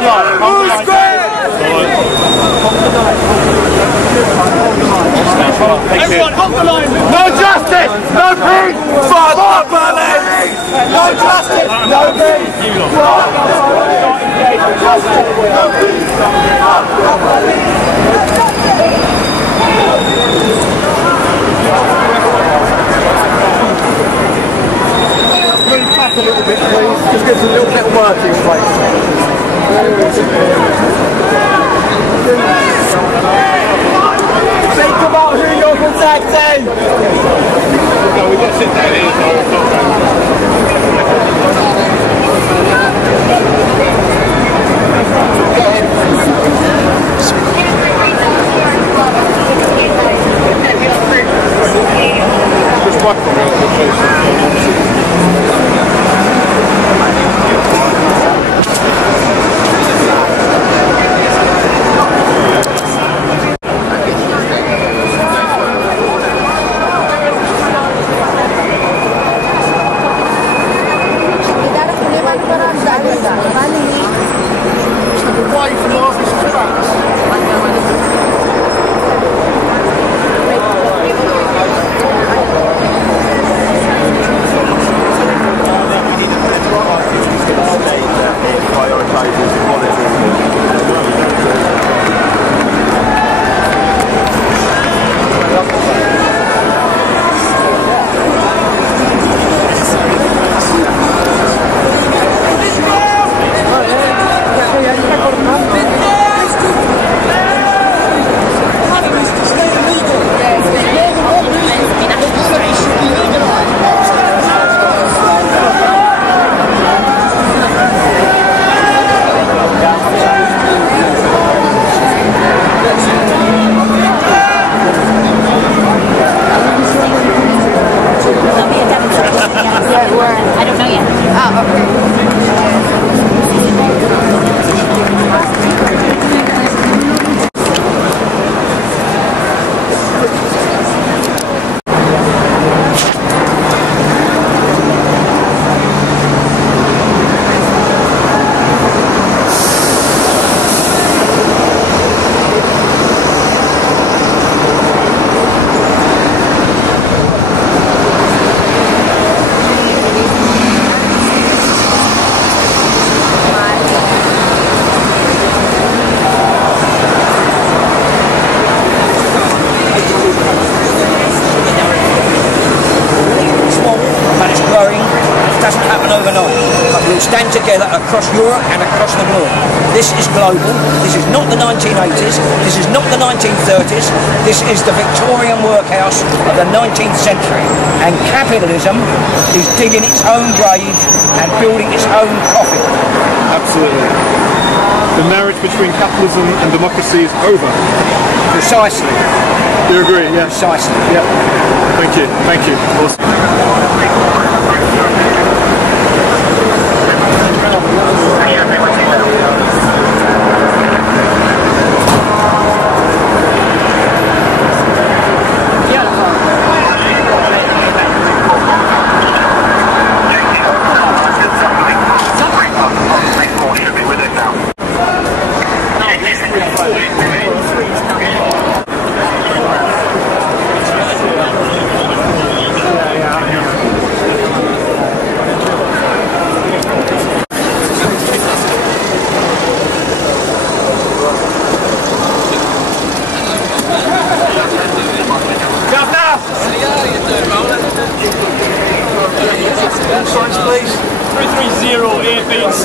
the line. Hold the line. Everyone, hold the line. No justice, no peace. Fuck Berlin. No justice, no peace. Fuck Berlin. No justice, no peace. Fuck Berlin. Move back a little bit, please. Just get a little bit of working place. Think about who you're protecting! No, we've got to sit down here, so it's not just back from it. Stand together across Europe and across the globe. This is global. This is not the 1980s. This is not the 1930s. This is the Victorian workhouse of the 19th century. And capitalism is digging its own grave and building its own coffin. Absolutely. The marriage between capitalism and democracy is over. Precisely. You agree? Yeah. Precisely. Yeah. Thank you. Thank you. Awesome. Signs, please. 330 A, B and C.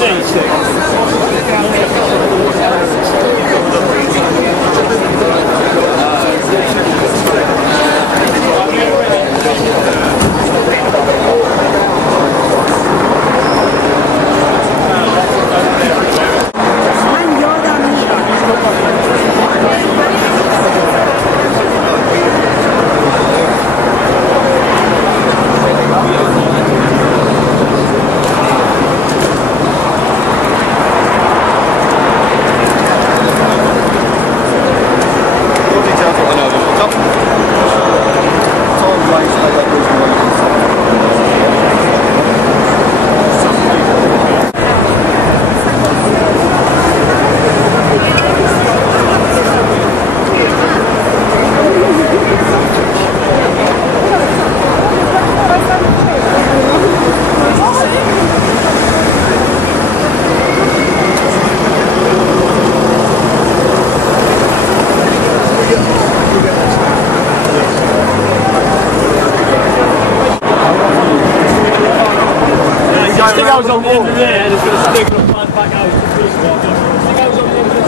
Stick goes on the end of there, and it's going to stick and fly back out. Stick goes on the end of the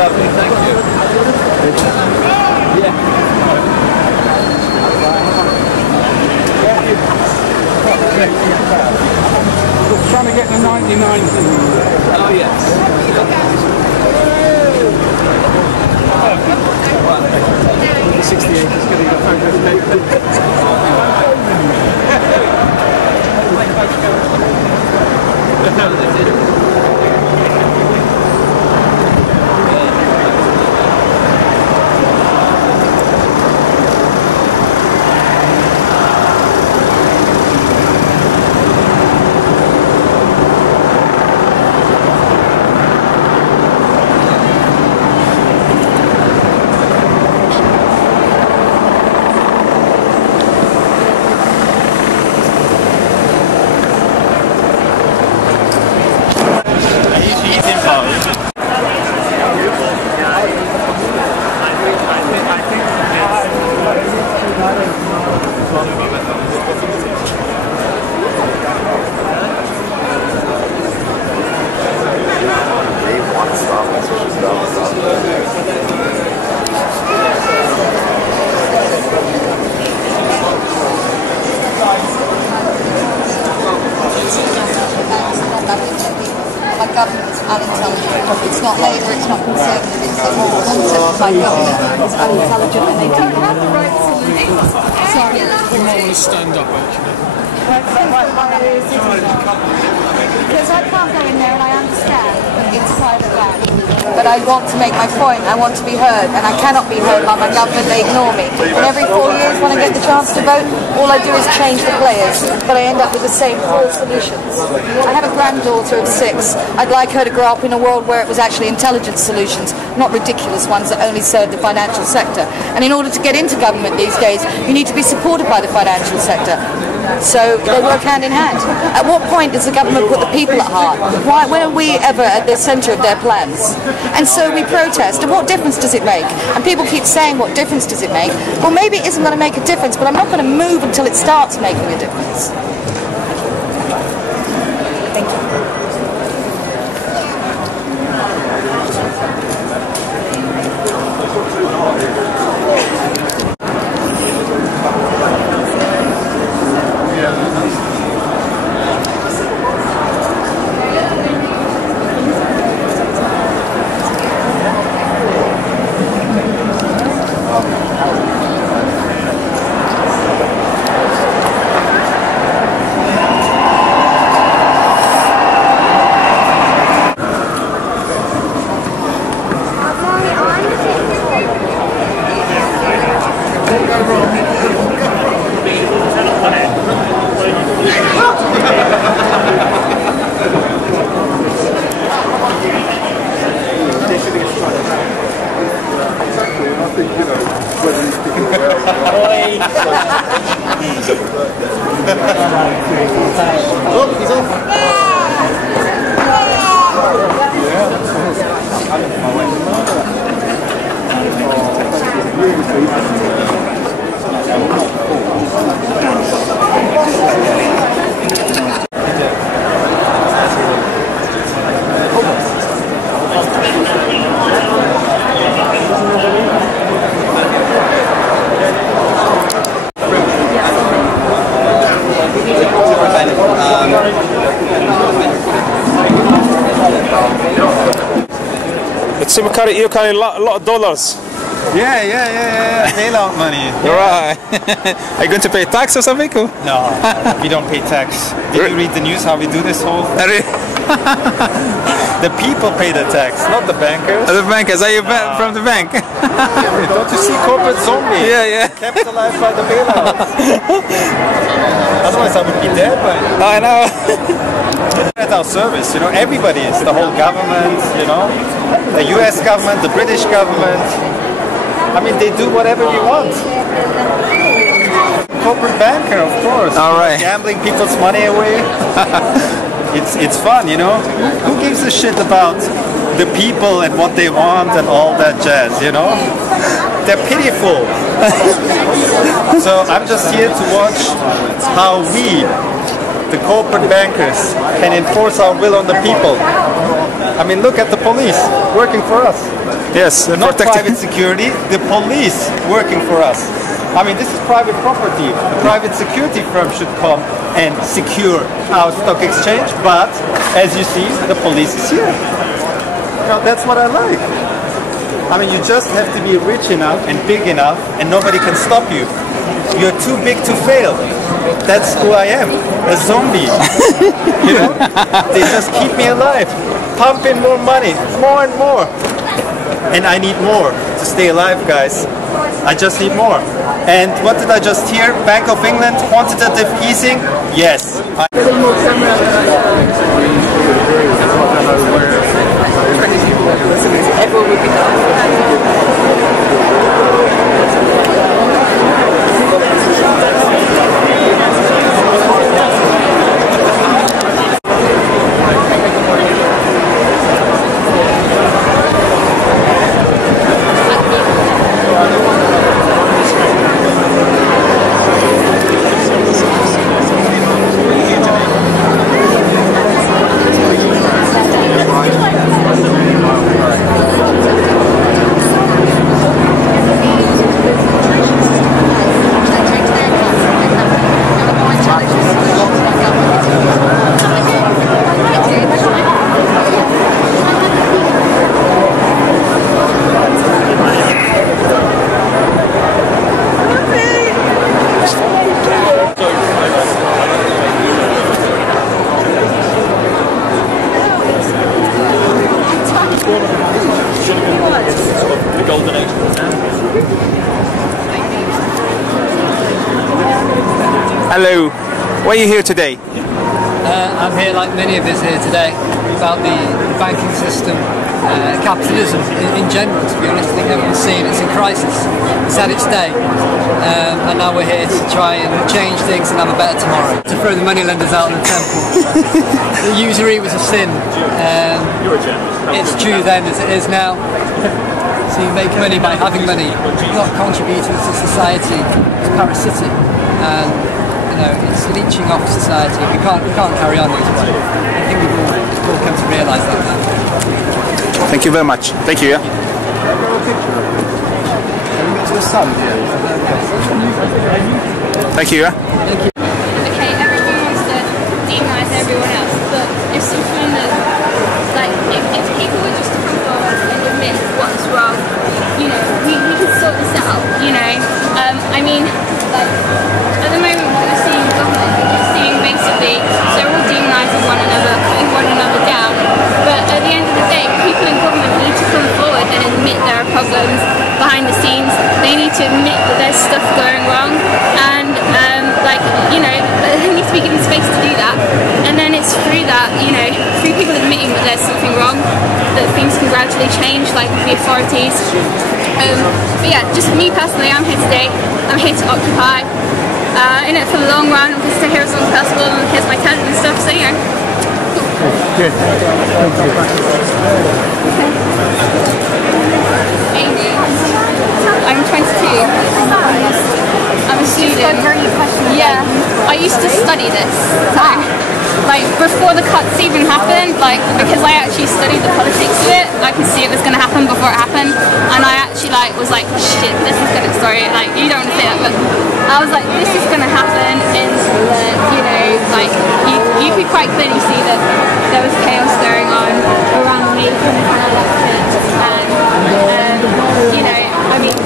Lovely, thank you. Yeah. Trying to get the 99 thing. Oh yes. The 68 is getting a photo. It's not Labour, it's not Conservative, it's the whole concept of my government is unintelligent and they don't have the right to leave. Sorry. You might want to stand up actually. Because I can't go in there and I understand that it's private land. But I want to make my point, I want to be heard, and I cannot be heard by my government, they ignore me. And every 4 years when I get the chance to vote, all I do is change the players, but I end up with the same 4 solutions. I have a granddaughter of 6. I'd like her to grow up in a world where it was actually intelligent solutions, not ridiculous ones that only serve the financial sector. And in order to get into government these days, you need to be supported by the financial sector. So they work hand in hand. At what point does the government put the people at heart? Why, when are we ever at the centre of their plans? And so we protest. And what difference does it make? And people keep saying, what difference does it make? Well, maybe it isn't going to make a difference, but I'm not going to move until it starts making a difference. Thank you. It seems you're carrying a lot of dollars. Yeah. Bailout money. Right. Are you going to pay tax or something? Or? No, we don't pay tax. Did you read the news how we do this whole thing? The people pay the tax, not the bankers. The bankers, are you from the bank? Don't you see corporate zombie? Yeah. Capitalized by the bailout. Otherwise I would be dead by now. I know. At our service, you know, everybody is, the whole government, you know, the US government, the British government. I mean, they do whatever you want. course. All right. Gambling people's money away. It's fun, you know. Who gives a shit about the people and what they want and all that jazz, you know? They're pitiful. So I'm just here to watch how we, the corporate bankers, can enforce our will on the people. I mean, look at the police working for us. Yes, Not private security, the police working for us. I mean, this is private property. A private security firm should come and secure our stock exchange, but as you see, the police is here. You know, that's what I like. I mean, you just have to be rich enough and big enough, and nobody can stop you. You're too big to fail. That's who I am, a zombie. You know, they just keep me alive, pump in more money, more and more. And I need more to stay alive, guys. I just need more. And what did I just hear? Bank of England, quantitative easing? Yes. Hello. Why are you here today? I'm here, like many of us here today, about the banking system, capitalism in general, to be honest. I think everyone's seeing it's in crisis. It's at its day. And now we're here to try and change things and have a better tomorrow. To throw the moneylenders out of the temple. The usury was a sin. It's true then as it is now. So you make money by having money, not contributing to society. It's parasitic. And it's leeching off society. We can't carry on this way. I think we've all come to realise that now. Thank you very much. Thank you. Yeah. Thank you. Yeah. Thank you. Okay, everyone wants to demonise everyone else, but if someone if people were just to come forward and admit what's wrong, we can sort this out. I mean, at the moment we're seeing government, basically they're all demonising one another, putting one another down. But at the end of the day, people in government need to come forward and admit there are problems behind the scenes. They need to admit that there's stuff going wrong, and they need to be given space to do that. And then it's through that, through people admitting that there's something wrong, that things can gradually change, like the authorities. But yeah, just me personally, I'm here today. I'm here to occupy. In it for the long run. I'm going to stay here as long as possible, and here's my tent and stuff. So Good. Amy, I'm 22. I'm a student. Yeah, I used to study this. Before the cuts even happened, because I actually studied the politics of it, I could see it was going to happen before it happened, and I actually was like, shit, this is going to, sorry, you don't want to say that, but I was like, this is going to happen, and you could quite clearly see that there was chaos going on around me when I left it, and I mean.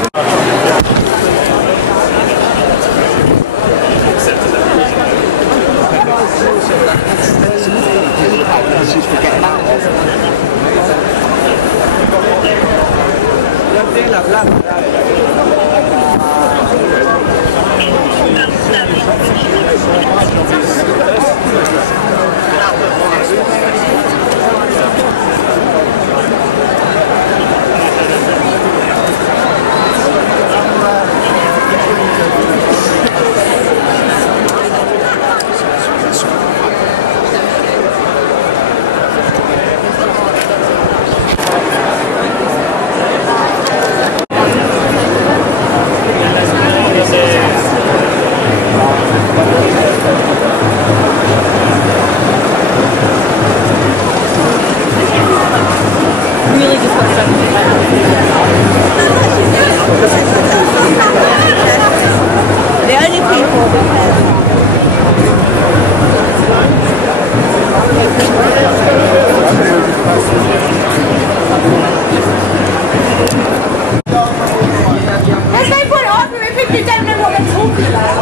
Really just got stuck in the back. The only people there's no point arguing with people who don't know what they're talking about.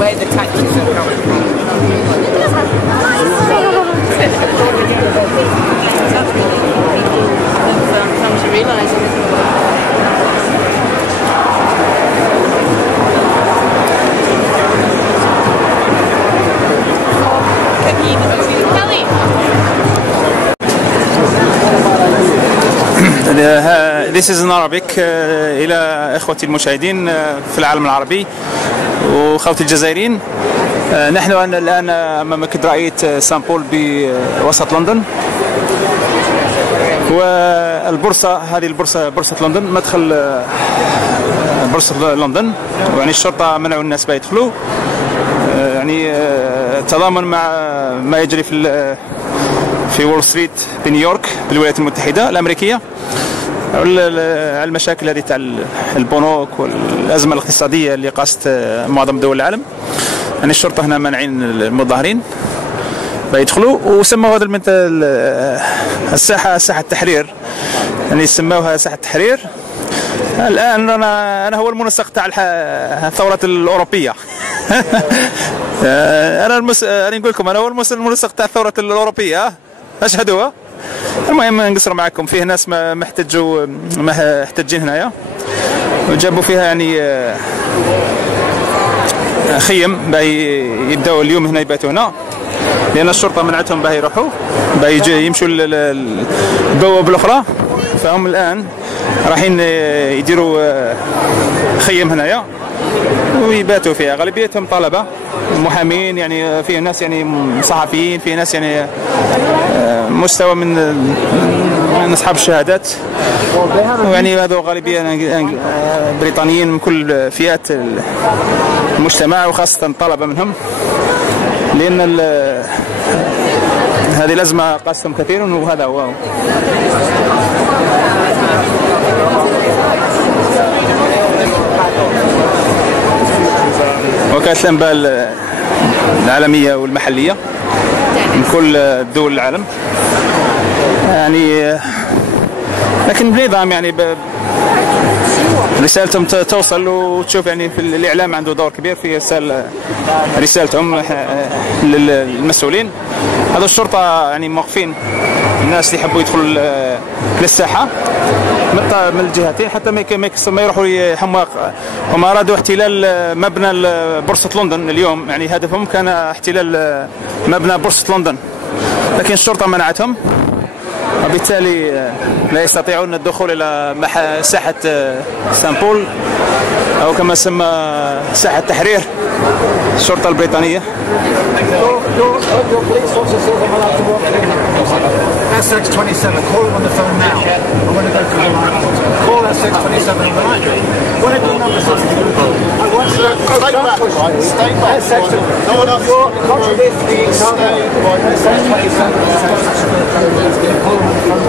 Where the taxis are coming from. Come to realise it. This is in Arabic إلى إخوتي المشاهدين في العالم العربي وأخوتي الجزائريين. نحن الآن أمام كاتدرائية سان بول بوسط لندن، والبورصة هذه بورصة لندن، مدخل بورصة لندن، يعني الشرطة منعوا الناس بأن يدخلوا، يعني تضامن مع ما يجري في وول ستريت بنيويورك بالولايات المتحدة الأمريكية، المشاكل هذه تاع البنوك والأزمة الاقتصادية اللي قاست معظم دول العالم. يعني الشرطة هنا مانعين المظاهرين بيدخلوا، وسموا هذا الساحة ساحة التحرير، يعني سموها ساحة التحرير. الآن أنا هو المنسق تاع الثورة الأوروبية. أنا نقول لكم أنا هو المنسق تاع الثورة الأوروبية، أشهدوها. المهم نقصر معكم، فيه ناس محتجين هنايا، وجابوا فيها يعني خيم يبداوا اليوم هنا يباتوا هنا، لأن الشرطة منعتهم باه يروحوا يمشوا البوابة الأخرى. فهم الآن رايحين يديروا خيم هنايا ويباتوا فيها. غالبيتهم طلبة محامين، يعني فيه ناس يعني صحفيين، فيه ناس يعني مستوى من أصحاب الشهادات، ويعني هذو غالبية بريطانيين من كل فئات المجتمع، وخاصة طلبة منهم، لأن هذه الأزمة قاستهم كثيرا، وهذا هو. وكالة الأنباء العالمية والمحلية من كل دول العالم، يعني لكن بنظام يعني رسالتهم توصل وتشوف، يعني في الإعلام عنده دور كبير في إرسال رسالتهم للمسؤولين. هذا الشرطة يعني موقفين الناس اللي يحبوا يدخلوا للساحة من الجهتين، حتى ما يروحوا يحموا. هم أرادوا احتلال مبنى بورصة لندن اليوم، يعني هدفهم كان احتلال مبنى بورصة لندن، لكن الشرطة منعتهم، وبالتالي لا يستطيعون الدخول إلى ساحة سان بول، أو كما سمى ساحة التحرير الشرطة البريطانية. SX27, call him on the phone now. I want to go to the line. Call SX27 on the line. What are your numbers? I want to stay back. SX27. No one else. You're contradicting SX27. Call him on the phone.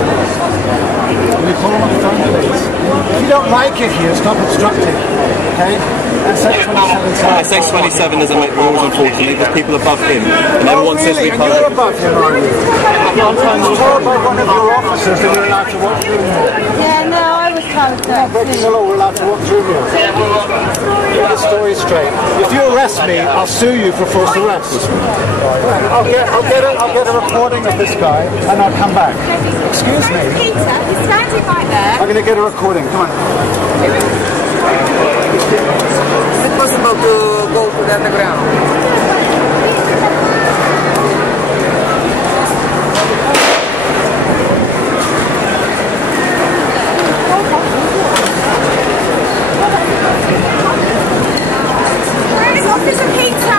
Will you call him on the phone, please? If you don't like it here, stop obstructing. Okay? SX27 doesn't make rules, unfortunately. There's people above him. And everyone says to be public. You're above him, aren't you? You're above one of your officers and you're allowed to watch through here. Yeah, no, I was told that. Breaking the law, we're allowed to walk through here. Get the story straight. If you arrest me, I'll sue you for false arrest. I'll get a recording of this guy and I'll come back. Excuse me. Peter, he's standing right there. I'm going to get a recording. Come on. Is it possible to go to the underground?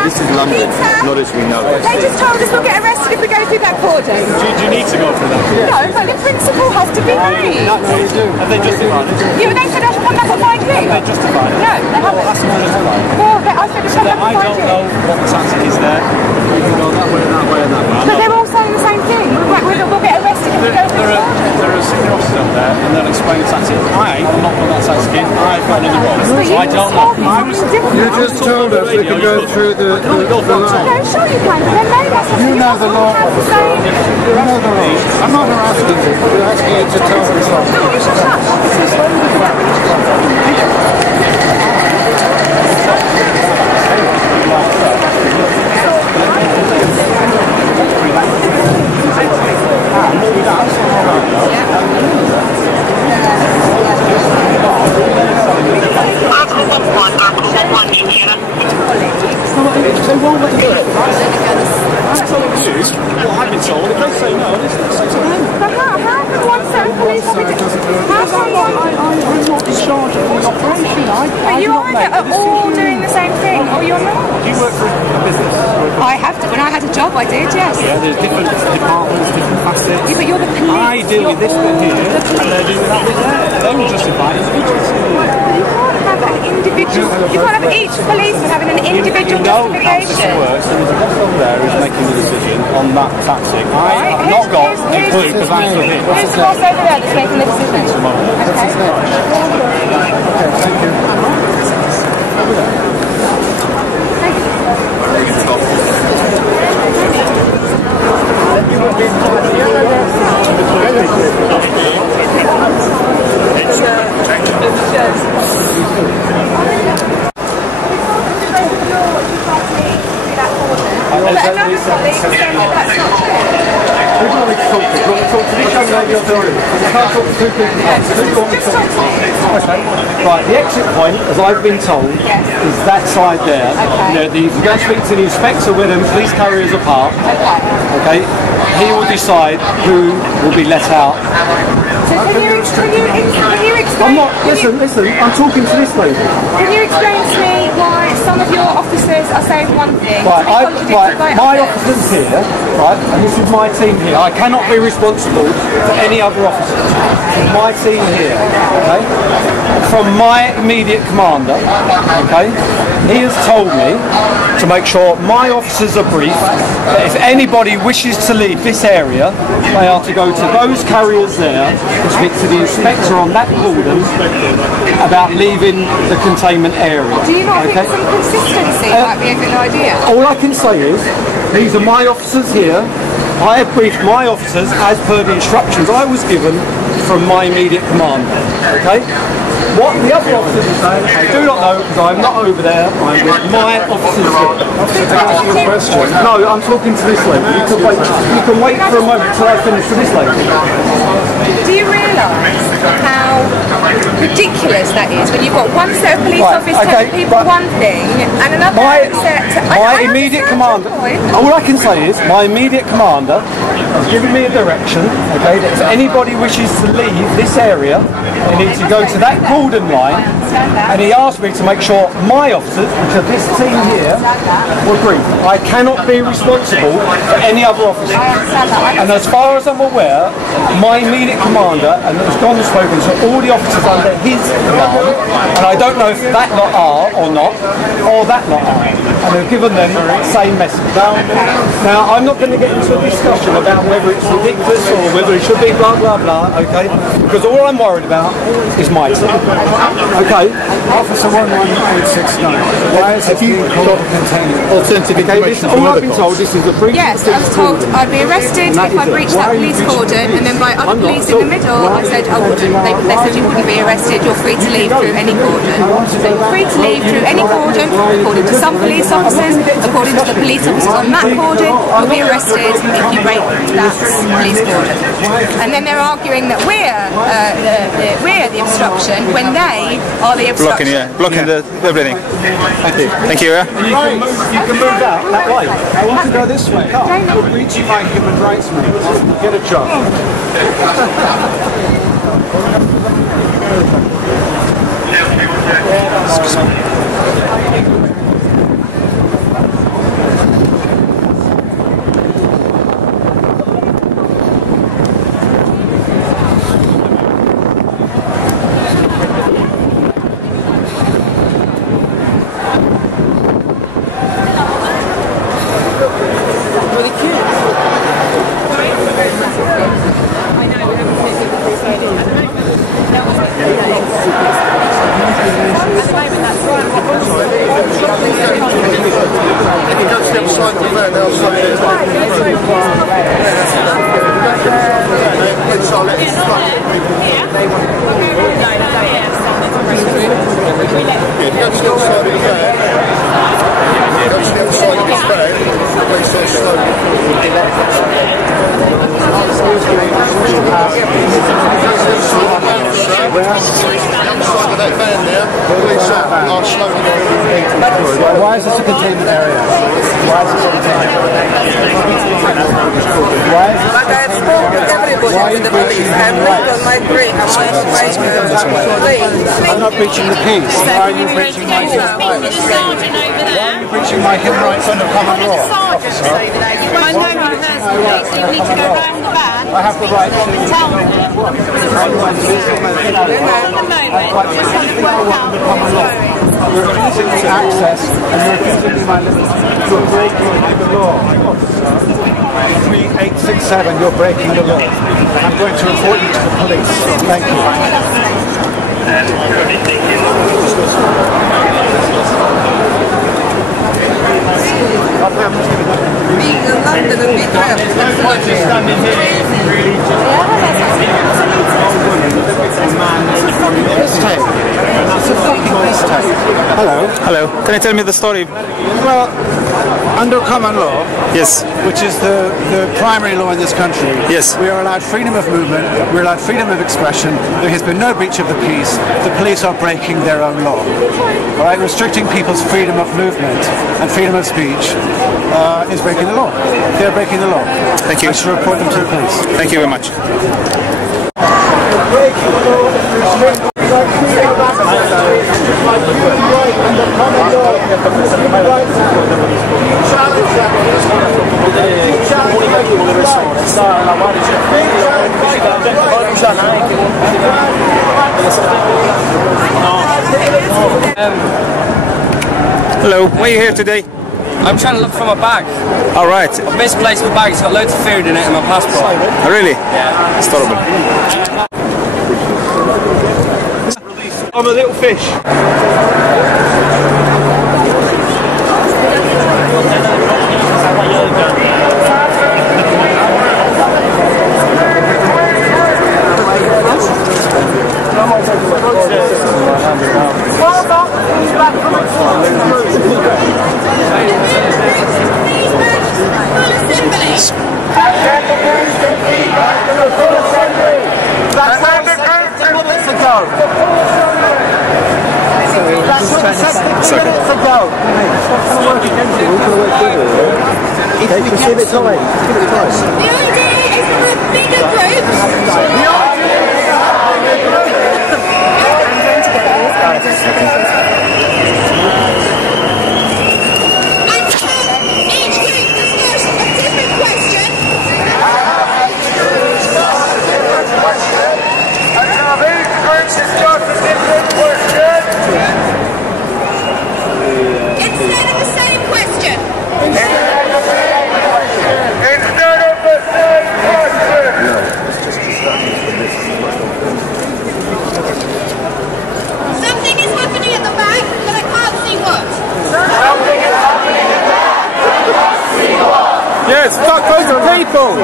This is London, not as we know it. They just told us we'll get arrested if we go through that cordon. Do you need to go through that? No, but the principle has to be made. No, you do. Have they justified it? Yeah, but they said I should come back and find you. Have they justified it? No, they haven't. That's not justified. Well, I said to come back I and find don't you. know what the tactic is there. You can go that way, that way, and that way. But they're all saying the same thing. We'll get arrested if we go through the cordon. There are senior officers up there and they'll explain the tactic. I am not put that tactic in. I've got another role. But So I don't know. You just told us we can go through the line. No, sure you can. Then they must have You know the law. have to say. You know the law. I'm not harassing you. I'm asking you to tell me something. You shut up. They won't let you do it. That's all it is. What I've been told, if they say no, it's them. But how can one certain police officer... How can one... I'm not in charge of the operation. But you are all doing the same thing, or you're not. Do you work for a business? I have to. When I had a job, I did, yes. Yeah, there's different departments, different facets. Yeah, but you're the police. I deal with this bit here, and they're doing that bit there. They will justify it. You can't have an individual... You can't have each policeman having an individual How the system justification. works, and there's a boss over there who's making the decision on that tactic. I have not got a clue because I'm still here. Who's the boss over there that's making the decision? Okay. Thank you. Right, the exit point, as I've been told, is that side there. You can go and speak to the inspector where the police carriers are parked. Okay. He will decide who will be let out. So can you explain... I'm not... Listen, I'm talking to this lady. Can you explain to me why some of your officers are saying one thing? My officers here, right, and this is my team here. I cannot be responsible for any other officers. My team here, okay, from my immediate commander, okay, he has told me to make sure my officers are briefed that if anybody wishes to leave this area, they are to go to those carriers there and speak to the inspector on that cordon about leaving the containment area. Do you not think some consistency might be a good idea? All I can say is, these are my officers here. I have briefed my officers as per the instructions I was given from my immediate command. Okay? What the other officers are saying, I do not know because I'm not over there. I'm with my officers here. No, I'm talking to this lady. You can wait for a moment till I finish with this lady. Do you realise how ridiculous that is when you've got one set of police officers telling people one thing and another set... My immediate commander... All I can say is, my immediate commander has given me a direction, okay, that if anybody wishes to leave this area, they need to go to that Gordon line, and he asked me to make sure my officers, which are this team here, were briefed. I cannot be responsible for any other officers. And as far as I'm aware, my immediate commander, and has gone and spoken to all the officers under his command, and I don't know if that lot are or not, or that lot are. And they've given them the same message. Now, I'm not going to get into a discussion about whether it's ridiculous or whether it should be blah, blah, blah, okay? Because all I'm worried about is my team. Okay? Officer 11869, why is it being called containing alternative information? All I've been told, this is a breach. Yes, I was told I'd be arrested if I breached that police cordon, and then by other police in the middle, I said I wouldn't. They said you wouldn't be arrested, you're free to leave through any cordon. So you're free to leave through any cordon, according to some police officers, according to the police officers on that cordon, you'll be arrested if you break that police cordon. And then they're arguing that we're the obstruction when they are the obstruction. Blocking the everything. Thank you. You can move that way. I want to go this way. You're breaching my human rights, mate. Get a job. Why is this a containment area? Why is this a containment area? Why is this? But I have spoken to everybody with the police. I have looked on my break. I'm not breaching the peace. Why are you breaching my human rights? Why are you breaching my human rights under common law? I know you have the police, you need to go round the van. I have the right to tell them. At the moment, just have to work out what's going. You're refusing me access and you're refusing me my liberty. You're breaking the law. 3867, you're breaking the law. I'm going to report you to the police. Thank you. Being in London and being Hello. Can you tell me the story? Well, under common law, yes, which is the primary law in this country, yes, we are allowed freedom of movement, we're allowed freedom of expression. There has been no breach of the peace. The police are breaking their own law. All right, restricting people's freedom of movement and freedom of speech is breaking the law. They're breaking the law. Thank you. I should report them to the police. Thank you very much. Hello, why are you here today? I'm trying to look for my bag. All right. I've misplaced my bag. It's got loads of food in it and my passport. Oh, really? Yeah. It's horrible. I'm a little fish. Each group people.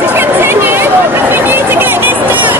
To continue, we need to get this done.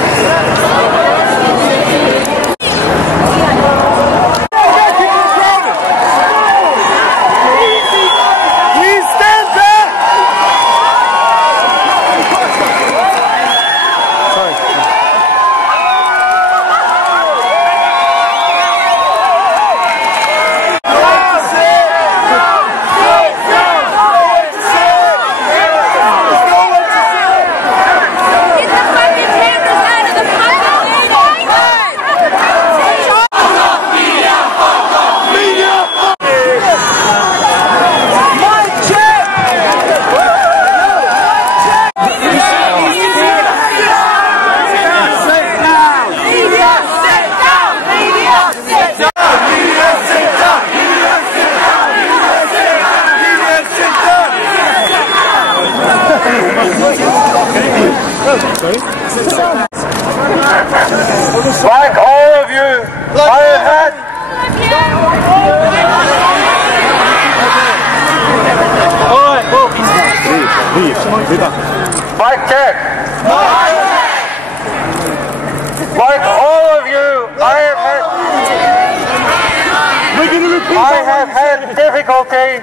Like all of you, I have had... Mic check. Like all of you, I have had difficulty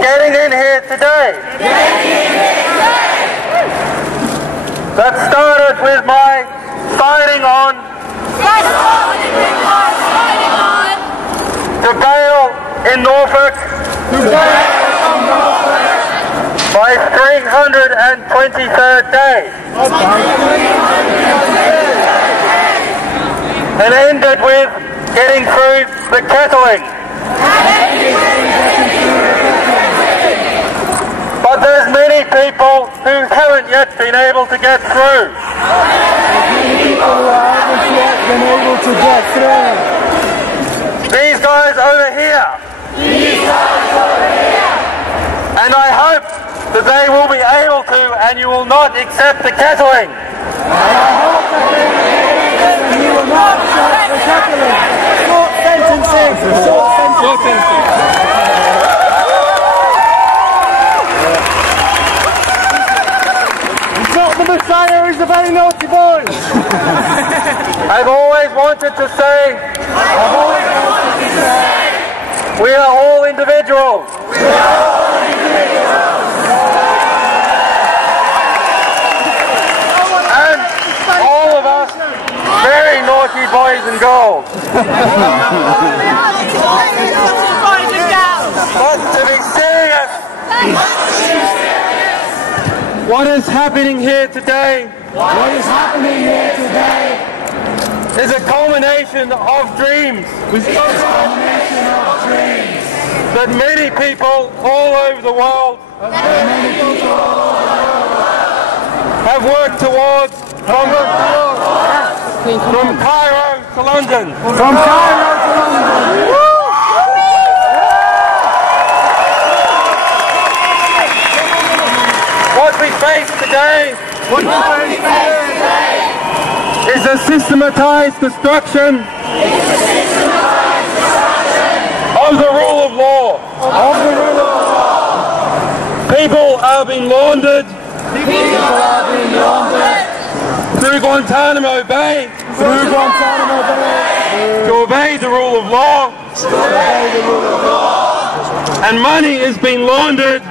getting in here today. That started with my signing on to bail in Norfolk my 323rd day, and ended with getting through the kettling. But there's many people who haven't yet been able to get through. These guys over here. And I hope that they will be able to, and you will not accept the kettling. Short sentences. The Messiah is a very naughty boy. I've always wanted to say, we are all individuals. And all of us very naughty boys and girls. But to be serious, what is happening here today? Is a culmination of dreams. That many people all over the world have worked towards from Cairo to London. What we face today is a systematized destruction of the rule of law. People are being laundered through Guantanamo Bay to obey the rule of law, and money is being laundered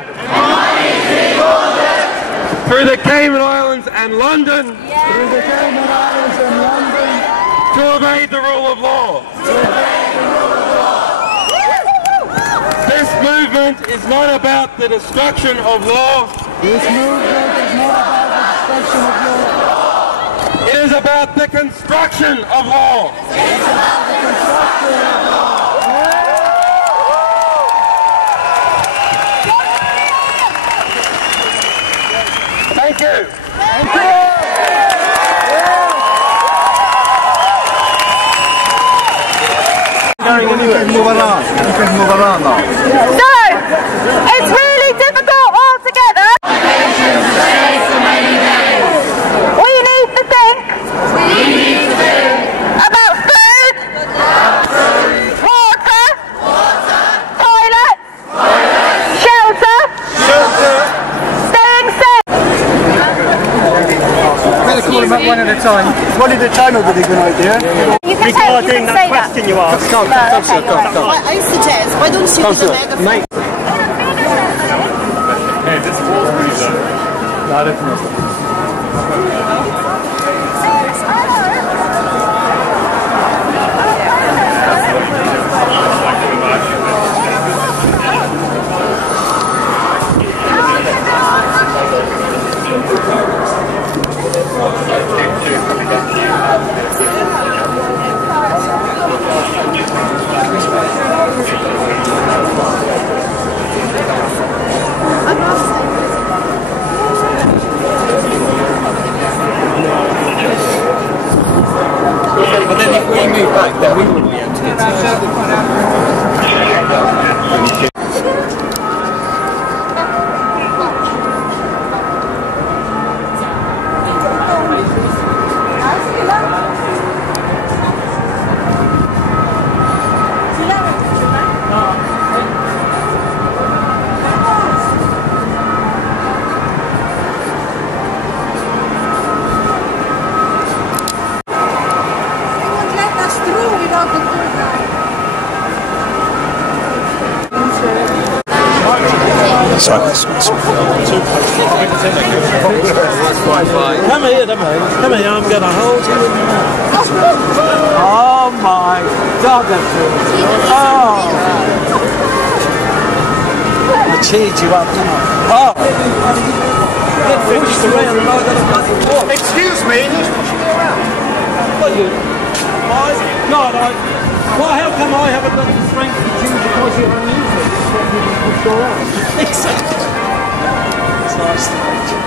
through the Cayman Islands and London to obey the rule of law. This movement is not about the destruction of law. It is about the construction of law. Thank you. So, it's really difficult altogether. We need to think probably the time would be a good idea. Regarding that question you asked. I suggest, why don't you do the megaphone? But then if we move back, then we wouldn't be able to get to it. Come here, I'm going to hold you. Oh my God, that's it. Oh! I cheered you up, didn't I? Oh! Excuse me? Who's pushing me around? What, you? God, well, how come I haven't got the strength to choose because you're unusual? It's what people push around. Exactly. It's nice to meet you.